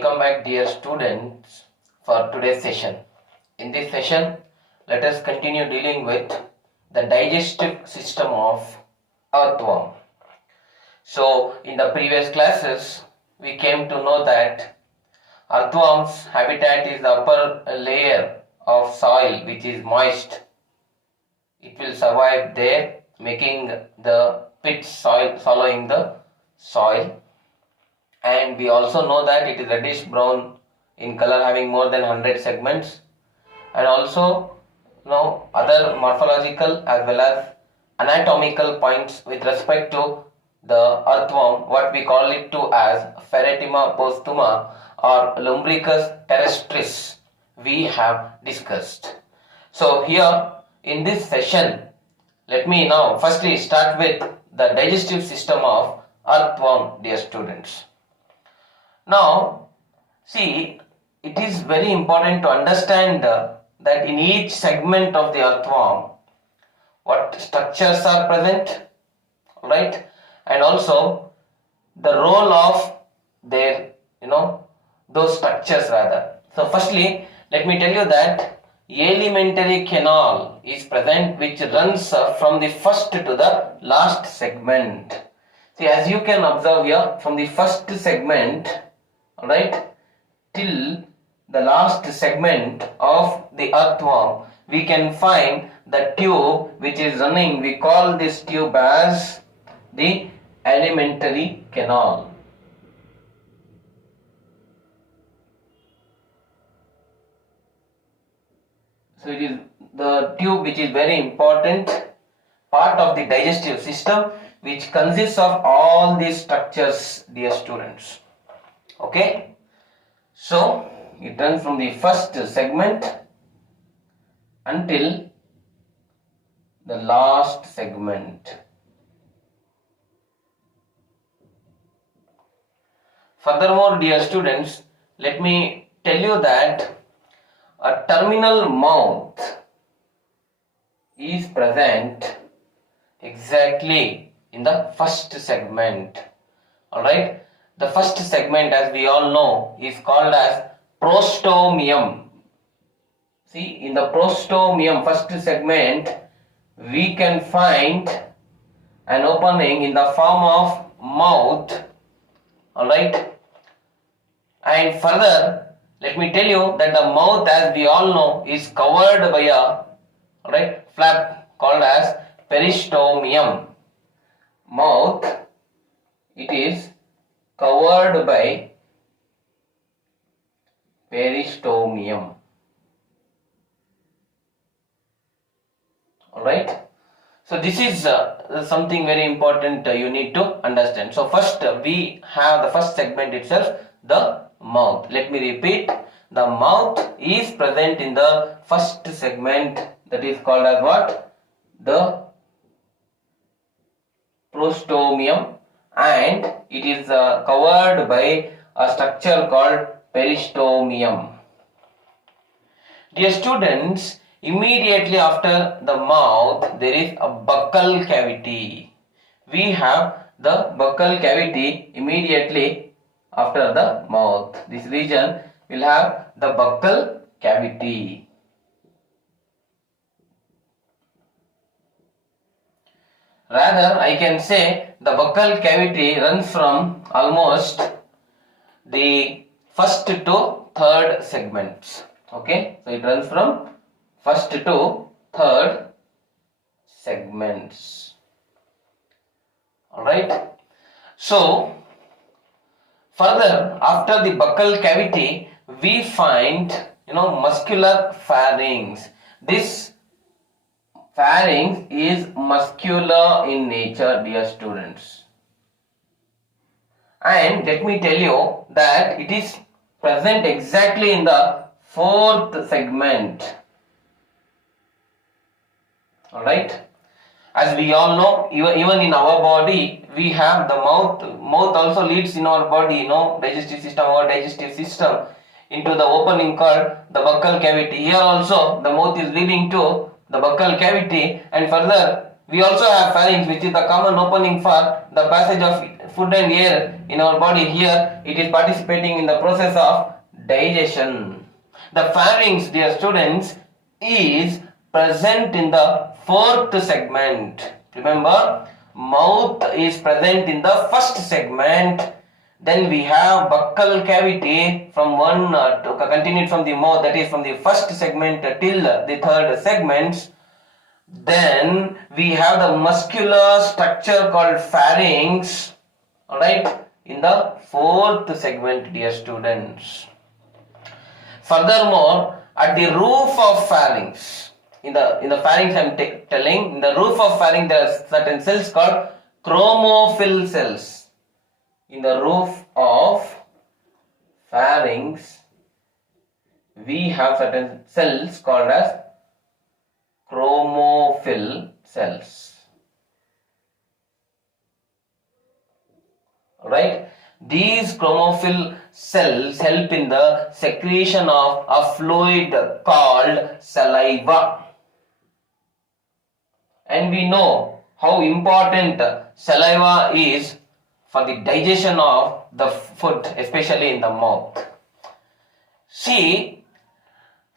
Welcome back, dear students, for today's session. In this session, let us continue dealing with the digestive system of earthworm. So, in the previous classes, we came to know that earthworm's habitat is the upper layer of soil which is moist. It will survive there, making the pit soil, swallowing the soil. And we also know that it is reddish brown in color, having more than 100 segments, and also other morphological as well as anatomical points with respect to the earthworm, what we call it to as Ferretima postuma or Lumbricus terrestris, we have discussed. So here in this session, let me now firstly start with the digestive system of earthworm, dear students. Now, see, it is very important to understand that in each segment of the earthworm, what structures are present, right? And also the role of their, those structures rather. So, firstly, let me tell you that alimentary canal is present, which runs from the first to the last segment. See, as you can observe here, from the first segment, right, till the last segment of the earthworm, we can find the tube which is running. We call this tube as the alimentary canal. So it is the tube which is very important part of the digestive system, which consists of all these structures, dear students. Okay, so it runs from the first segment until the last segment. Furthermore, dear students, let me tell you that a terminal mouth is present exactly in the first segment. Alright. The first segment, as we all know, is called as prostomium. See, in the prostomium, first segment, we can find an opening in the form of mouth. Alright. And further, let me tell you that the mouth, as we all know, is covered by a flap called as peristomium. Mouth, it is covered by peristomium. Alright. So this is something very important you need to understand. So first we have the first segment itself, the mouth. Let me repeat. The mouth is present in the first segment, that is called as what? The prostomium. And it is covered by a structure called peristomium. Dear students, immediately after the mouth, there is a buccal cavity. We have the buccal cavity immediately after the mouth. This region will have the buccal cavity. Rather, I can say the buccal cavity runs from almost the first to third segments. Okay, so it runs from first to third segments. Alright. So, further, after the buccal cavity, we find, muscular pharynx. This pharynx is muscular in nature, dear students. And let me tell you that it is present exactly in the fourth segment. Alright. As we all know, even in our body, we have the mouth. Mouth also leads in our body, digestive system, our digestive system, into the opening called the buccal cavity. Here also, the mouth is leading to the buccal cavity, and further We also have pharynx, which is the common opening for the passage of food and air in our body. Here it is participating in the process of digestion. The pharynx, dear students, is present in the fourth segment. Remember, mouth is present in the first segment. Then we have buccal cavity from one to continued from the mouth, that is from the first segment till the third segment. Then we have the muscular structure called pharynx, alright, in the fourth segment, dear students. Furthermore, at the roof of pharynx, in the pharynx I am telling, in the roof of pharynx there are certain cells called chromophil cells. In the roof of pharynx, we have certain cells called as chromophil cells. Right? These chromophil cells help in the secretion of a fluid called saliva. And we know how important saliva is for the digestion of the food, especially in the mouth. See,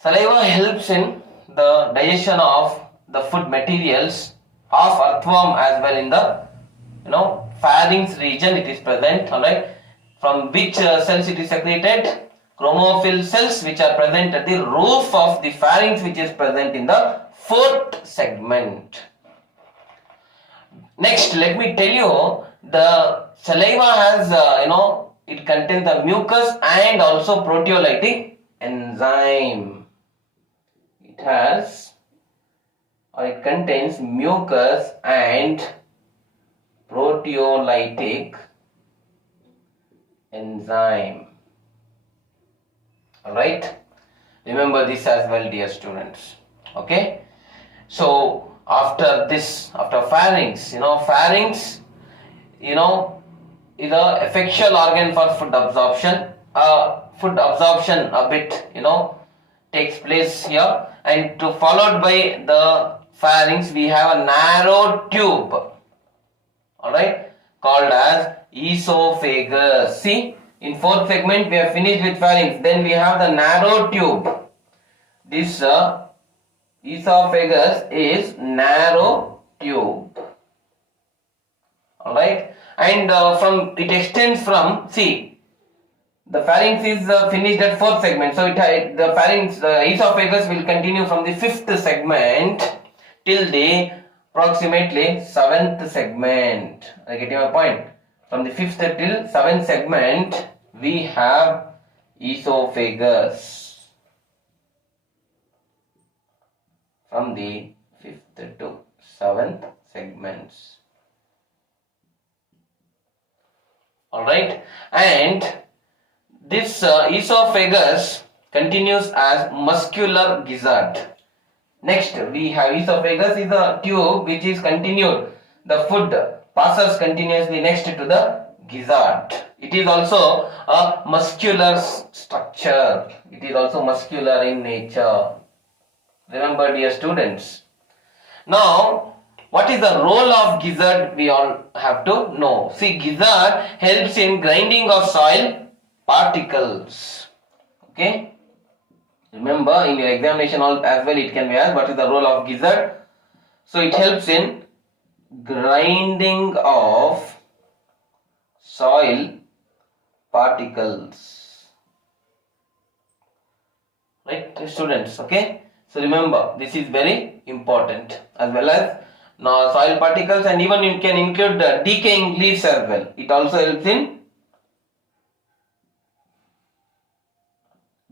saliva helps in the digestion of the food materials of earthworm as well in the pharynx region it is present, alright. From which cells it is secreted? Chromophil cells, which are present at the roof of the pharynx, which is present in the fourth segment. Next, let me tell you, the saliva has it contains the mucus and also proteolytic enzyme. It contains mucus and proteolytic enzyme. Alright, remember this as well, dear students. Okay, so after pharynx, pharynx is a effectual organ for food absorption. Food absorption a bit takes place here, and followed by the pharynx we have a narrow tube, alright, called as esophagus. See, in fourth segment we have finished with pharynx, then we have the narrow tube. This esophagus is narrow tube, alright, and it extends from, see, the pharynx is finished at fourth segment, so the esophagus will continue from the fifth segment till the approximately seventh segment. Are you getting my point? From the fifth till seventh segment we have esophagus. From the fifth to seventh segments. Alright, and this esophagus continues as muscular gizzard. Next, we have esophagus is a tube which is continued. The food passes continuously next to the gizzard. It is also a muscular structure. It is also muscular in nature. Remember, dear students. Now, what is the role of gizzard? We all have to know. See, gizzard helps in grinding of soil particles. Okay. Remember, in your examination as well it can be asked, what is the role of gizzard? So it helps in grinding of soil particles. Right, students? Okay. So remember, this is very important, as well as soil particles, and even you can include the decaying leaves as well. It also helps in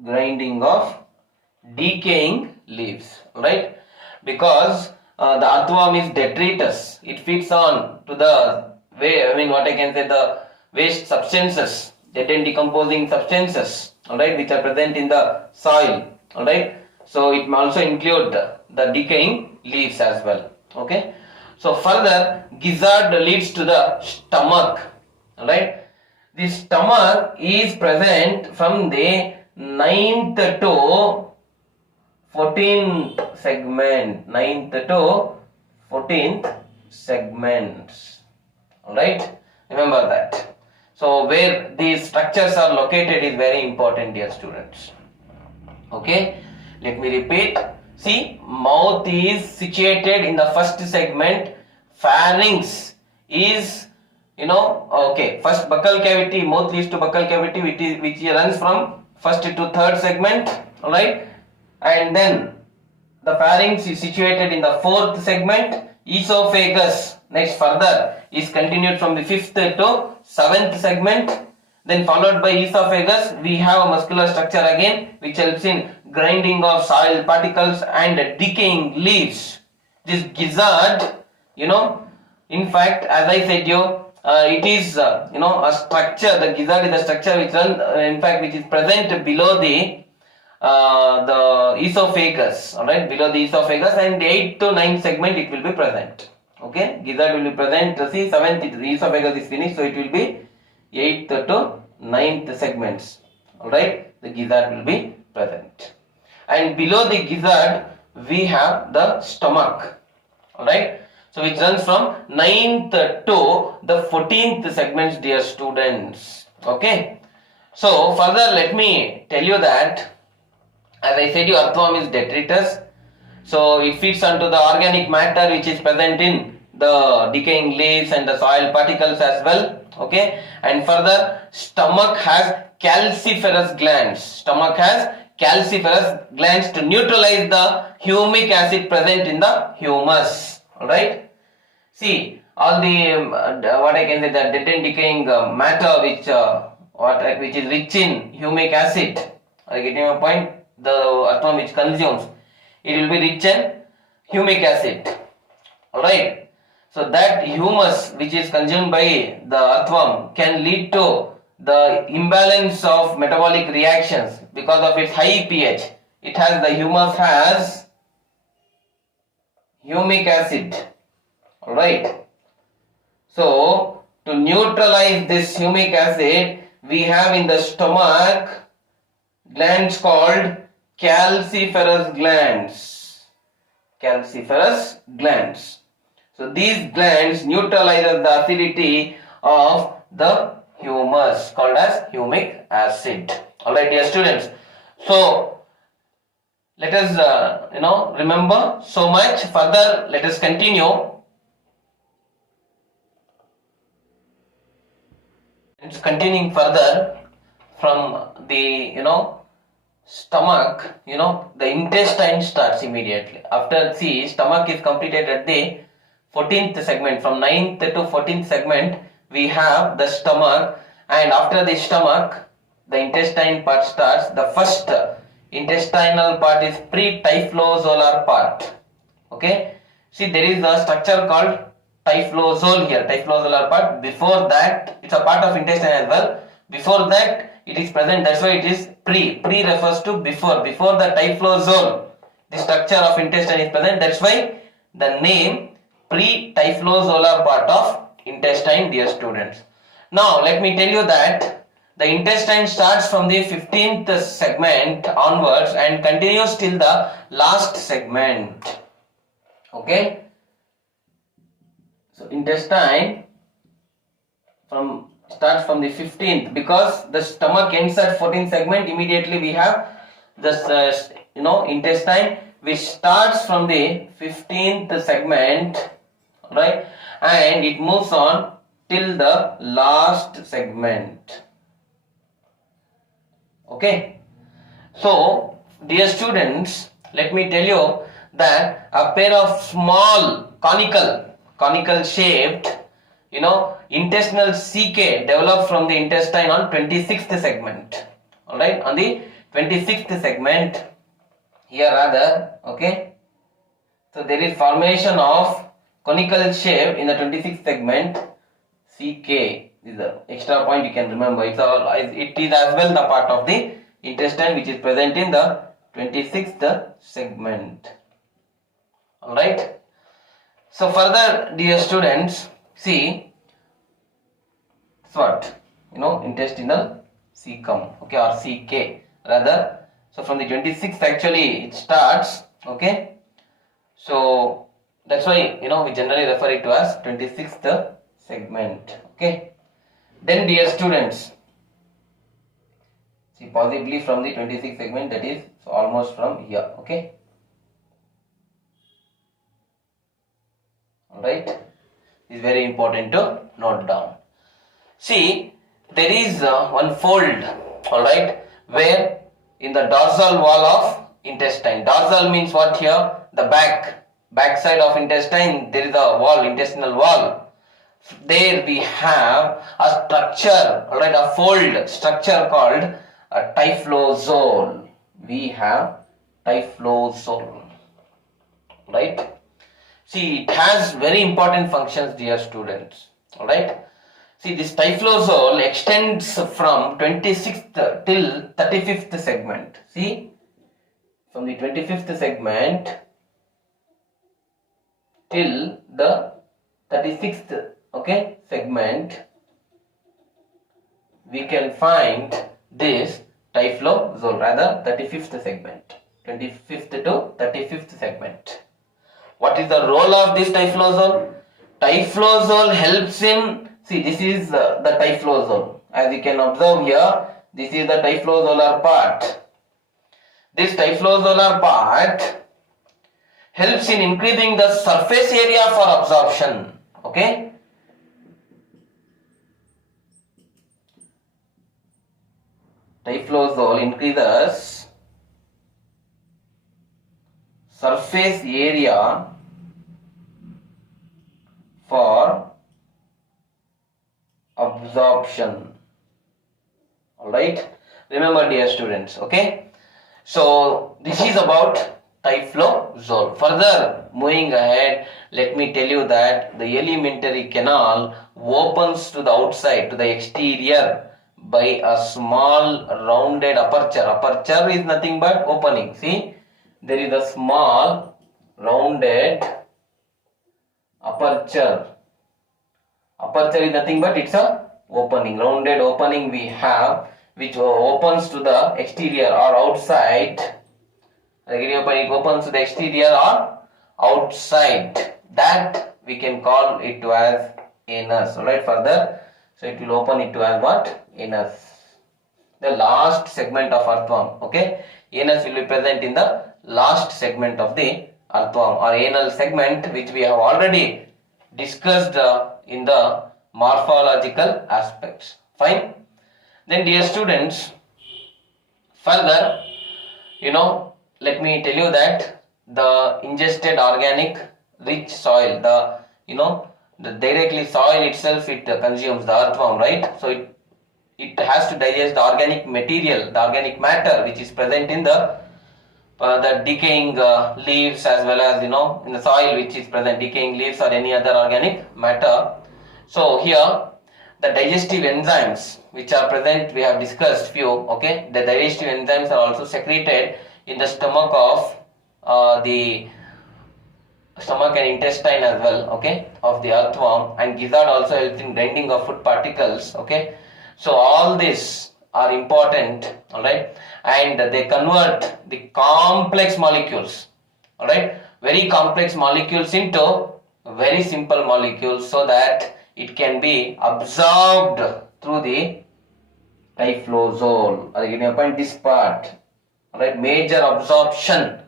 grinding of decaying leaves, right? Because the earthworm is detritus. It feeds on to the the waste substances, dead and decomposing substances, alright, which are present in the soil, alright. So it may also include the decaying leaves as well. Okay. So further, gizzard leads to the stomach, alright. The stomach is present from the 9th to 14th segment. 9th to 14th segments. Alright, remember that. So where these structures are located is very important, dear students. Okay, let me repeat. See, mouth is situated in the first segment. Pharynx is, okay, first buccal cavity, mouth leads to buccal cavity, which runs from first to third segment. Alright, and then the pharynx is situated in the fourth segment. Esophagus next further is continued from the fifth to seventh segment. Then followed by esophagus, we have a muscular structure again, which helps in grinding of soil particles and decaying leaves. This gizzard, in fact, as I said it is a structure. The gizzard is a structure which is present below the esophagus. Alright, below the esophagus, and 8 to 9 segment it will be present. Okay, gizzard will be present. See, 7th, the esophagus is finished, so it will be 8th to 9th segments. Alright, the gizzard will be present. And below the gizzard, we have the stomach. Alright, so which runs from 9th to the 14th segments, dear students. Okay, so further let me tell you that, as I said, earthworm is detritus. So it feeds onto the organic matter which is present in the decaying leaves and the soil particles as well. Okay, and further, stomach has calciferous glands. Stomach has calciferous glands to neutralize the humic acid present in the humus. Alright, see, all the what I can say, the dead and decaying matter which is rich in humic acid. Are you getting my point? The earthworm which consumes, it will be rich in humic acid. Alright, so that humus which is consumed by the earthworm can lead to the imbalance of metabolic reactions because of its high pH. The humus has humic acid. Alright, so to neutralize this humic acid, we have in the stomach glands called calciferous glands. Calciferous glands. So these glands neutralizes the acidity of the humus called as humic acid. Alright, dear students. So let us remember so much. Further, let us continue. It's continuing further from the stomach. The intestine starts immediately. After stomach is completed at the 14th segment. From 9th to 14th segment, we have the stomach, and after the stomach, the intestine part starts. The first intestinal part is pre-typhlozolar part. Okay, see, there is a structure called typhlozole here, typhlozolar part. Before that, it's a part of intestine as well. Before that, it is present. That's why it is pre. Pre refers to before. Before the typhlozole, the structure of intestine is present. That's why the name pre-typhlozolar part of intestine, dear students. Now let me tell you that the intestine starts from the 15th segment onwards and continues till the last segment. Okay, so intestine starts from the 15th, because the stomach ends at 14th segment. Immediately we have this intestine which starts from the 15th segment, right, and it moves on till the last segment. Okay, so dear students, let me tell you that a pair of small conical shaped intestinal CK developed from the intestine on 26th segment. Alright, on the 26th segment here rather. Okay, so there is formation of conical shape in the 26th segment. CK is the extra point you can remember. It is as well the part of the intestine which is present in the 26th segment. Alright, so further, dear students, see, it's what intestinal cecum, okay, or CK rather. So from the 26th actually it starts. Okay, so That's why we generally refer it to as 26th segment. Okay. Then dear students, see possibly from the 26th segment, that is almost from here. Okay. Alright. Is very important to note down. See, there is one fold, alright, where in the dorsal wall of intestine. Dorsal means what here? The back side of intestine, there is a wall, intestinal wall. There we have a structure, alright, a fold structure called a typhlosole. We have typhlosole, right? See, it has very important functions, dear students, alright. See, this typhlosole extends from 26th till 35th segment. See, from the 25th segment till the 36th, okay, segment, we can find this typhlosole, rather 35th segment, 25th to 35th segment. What is the role of this typhlosole? Typhlosole helps in, see, this is the typhlosole. As you can observe here, this is the typhlosolar part. This typhlosolar part helps in increasing the surface area for absorption. Okay. Typhlosole increases surface area for absorption. Alright. Remember, dear students. Okay. So this is about typhlosole. Further moving ahead, let me tell you that the alimentary canal opens to the outside, to the exterior, by a small rounded aperture. Aperture is nothing but opening. See, there is a small rounded aperture. Aperture is nothing but it's a opening, rounded opening we have, which opens to the exterior or outside. It opens to the exterior or outside. That we can call it to as anus. Alright, further, so it will open it to as what? Anus. The last segment of earthworm. Okay, anus will be present in the last segment of the earthworm or anal segment, which we have already discussed in the morphological aspects. Fine. Then, dear students, further, let me tell you that the ingested organic rich soil, the directly soil itself, it consumes the earthworm, right? So it has to digest the organic material, the organic matter which is present in the decaying leaves, as well as in the soil which is present, decaying leaves or any other organic matter. So here the digestive enzymes which are present, we have discussed few. Okay, the digestive enzymes are also secreted in the stomach of the stomach and intestine as well, okay, of the earthworm, and gizzard also helps in grinding of food particles. Okay, so all these are important, alright, and they convert the complex molecules, alright, very complex molecules into very simple molecules, so that it can be absorbed through the typhlosole. I'll give you a point, this part, alright, major absorption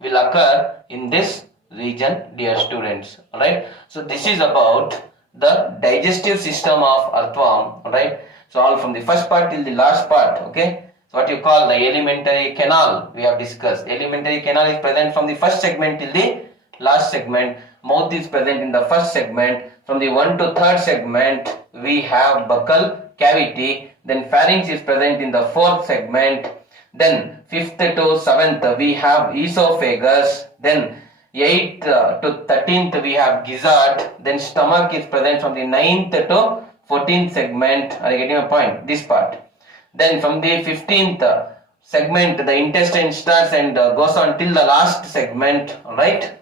will occur in this region, dear students. Alright, so this is about the digestive system of earthworm. Alright, so all from the first part till the last part. Okay, so what you call the alimentary canal we have discussed. Alimentary canal is present from the first segment till the last segment. Mouth is present in the first segment. From the 1 to 3rd segment we have buccal cavity. Then pharynx is present in the 4th segment. Then 5th to 7th we have esophagus. Then 8th to 13th we have gizzard. Then stomach is present from the 9th to 14th segment. Are you getting a point? This part. Then from the 15th segment the intestine starts and goes on till the last segment. Alright.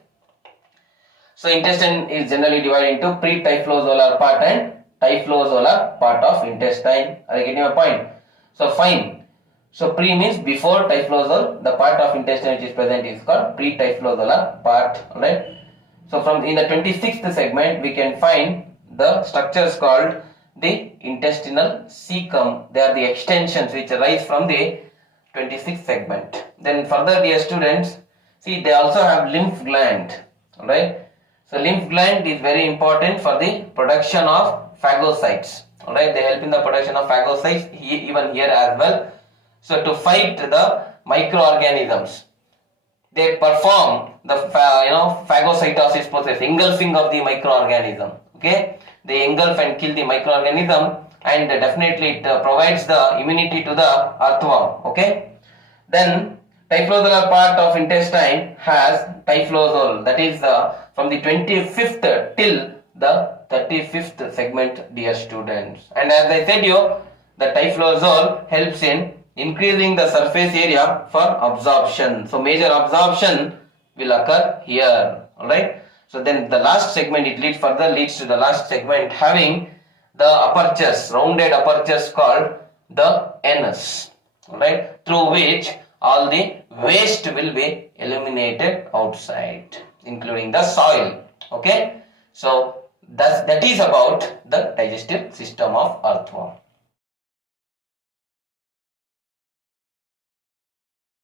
So intestine is generally divided into pre-typhlosolar part and typhlosolar part of intestine. Are you getting a point? So fine. So pre means before typhlosole, the part of intestine which is present is called pre-typhlosolar part. Alright. So from in the 26th segment we can find the structures called the intestinal cecum. They are the extensions which arise from the 26th segment. Then further, dear students, see they also have lymph gland, alright. So lymph gland is very important for the production of phagocytes, alright. They help in the production of phagocytes even here as well. So to fight the microorganisms, they perform the phagocytosis process, engulfing of the microorganism. Okay, they engulf and kill the microorganism, and definitely it provides the immunity to the earthworm. Okay, then typhlozoal part of intestine has typhlozoal, that is from the 25th till the 35th segment, dear students. And as I said you, the typhlozoal helps in increasing the surface area for absorption. So major absorption will occur here. Alright. So then the last segment, it leads to the last segment having the apertures, rounded apertures called the anus. Alright. Through which all the waste will be eliminated outside, including the soil. Okay. So that is about the digestive system of earthworm.